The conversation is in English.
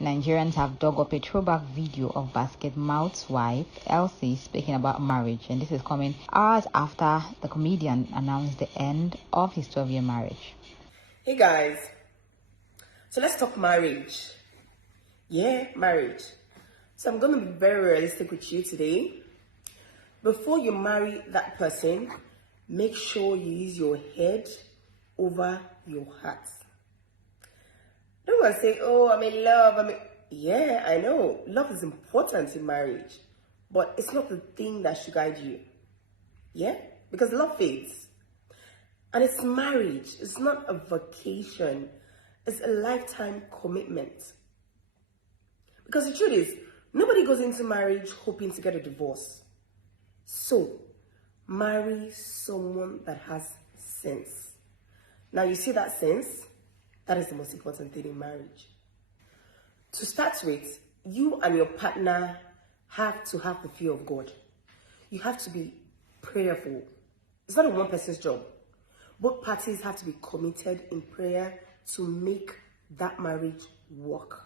Nigerians have dug up a throwback video of Basketmouth's wife, Elsie, speaking about marriage, and this is coming hours after the comedian announced the end of his 12-year marriage. Hey guys, so let's talk marriage. Yeah, marriage. So I'm going to be very realistic with you today. Before you marry that person, make sure you use your head over your heart. Don't want to say, oh, I'm in love. Yeah, I know. Love is important in marriage, but it's not the thing that should guide you. Yeah? Because love fades. And it's marriage. It's not a vacation. It's a lifetime commitment. Because the truth is, nobody goes into marriage hoping to get a divorce. So, marry someone that has sense. Now, you see that sense? That is the most important thing in marriage. To start with, you and your partner have to have the fear of God. You have to be prayerful. It's not a one person's job. Both parties have to be committed in prayer to make that marriage work.